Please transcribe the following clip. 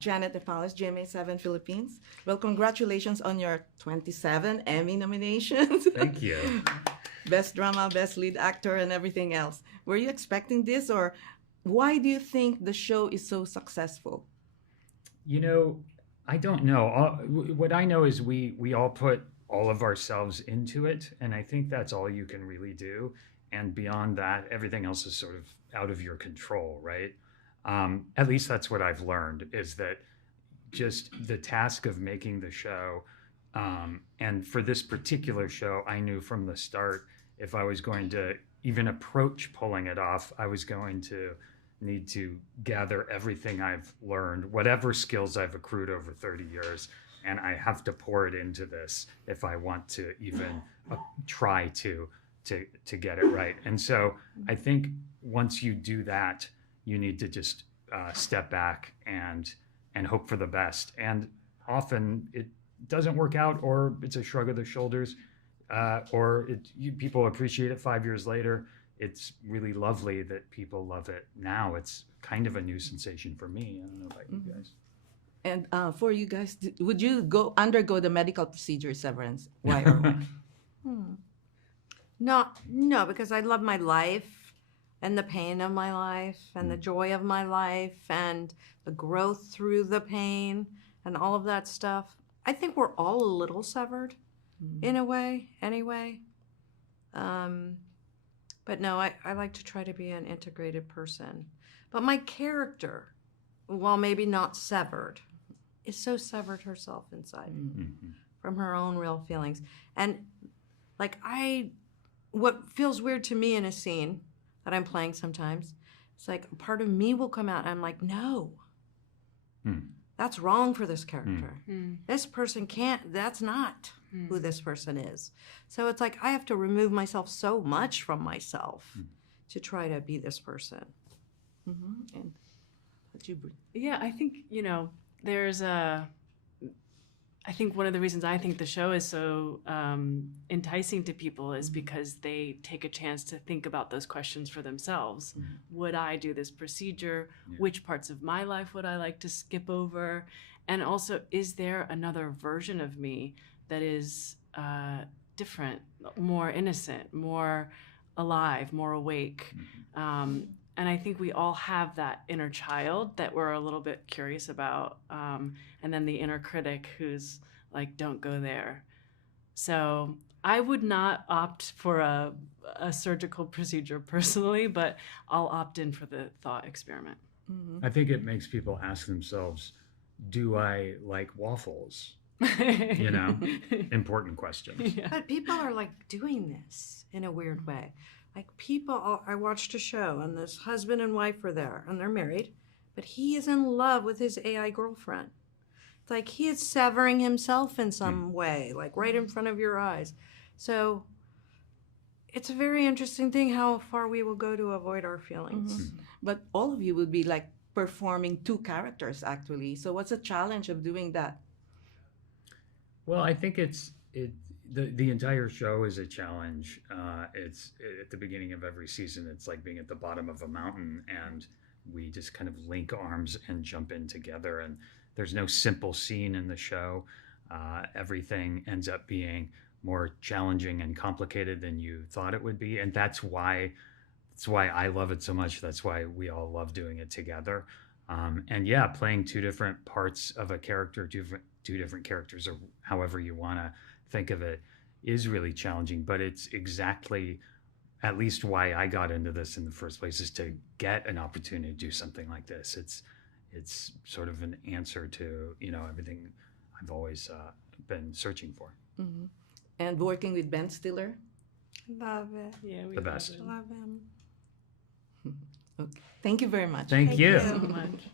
Janet Nepales, GMA7 Philippines. Well, congratulations on your 27 Emmy nominations. Thank you. Best drama, best lead actor, and everything else. Were you expecting this, or why do you think the show is so successful? You know, I don't know. What I know is we all put all of ourselves into it, and I think that's all you can really do. And beyond that, everything else is sort of out of your control, right? At least that's what I've learned, is that just the task of making the show, and for this particular show, I knew from the start, if I was going to even approach pulling it off, I was going to need to gather everything I've learned, whatever skills I've accrued over 30 years, and I have to pour it into this if I want to even try to get it right. And so I think once you do that, you need to just step back and hope for the best. And often it doesn't work out, or it's a shrug of the shoulders, or people appreciate it 5 years later. It's really lovely that people love it now. It's kind of a new sensation for me. I don't know about you guys. And for you guys, would you undergo the medical procedure, Severance? Why or why? No, because I love my life and the pain of my life and the joy of my life and the growth through the pain and all of that stuff. I think we're all a little severed in a way, anyway. But no, I like to try to be an integrated person. But my character, while maybe not severed, is so severed herself inside from her own real feelings. And like what feels weird to me in a scene that I'm playing sometimes, it's like a part of me will come out and I'm like, no, that's wrong for this character. This person can't, that's not who this person is. So it's like I have to remove myself so much from myself to try to be this person. And what you bring? Yeah, I think, I think one of the reasons I think the show is so enticing to people is because they take a chance to think about those questions for themselves. Would I do this procedure? Which parts of my life would I like to skip over? And also, is there another version of me that is different, more innocent, more alive, more awake? And I think we all have that inner child that we're a little bit curious about. And then the inner critic who's like, don't go there. So I would not opt for a surgical procedure personally, but I'll opt in for the thought experiment. I think it makes people ask themselves, do I like waffles? Important questions. Yeah. But people are like doing this in a weird way. Like I watched a show and this husband and wife are there and they're married, but he is in love with his AI girlfriend. It's like he is severing himself in some way, like right in front of your eyes. So it's a very interesting thing how far we will go to avoid our feelings. But all of you would be like performing two characters actually. So what's the challenge of doing that? Well, I think the entire show is a challenge. It's at the beginning of every season, it's like being at the bottom of a mountain, and we just kind of link arms and jump in together. And there's no simple scene in the show. Everything ends up being more challenging and complicated than you thought it would be, and that's why I love it so much. That's why we all love doing it together. And yeah, playing two different parts of a character, two different characters, or however you want to think of it, is really challenging. But it's exactly, at least why I got into this in the first place, is to get an opportunity to do something like this. It's sort of an answer to everything I've always been searching for. And working with Ben Stiller? Love it. Yeah, we The best. Love him. Okay. Thank you very much. Thank you. so much.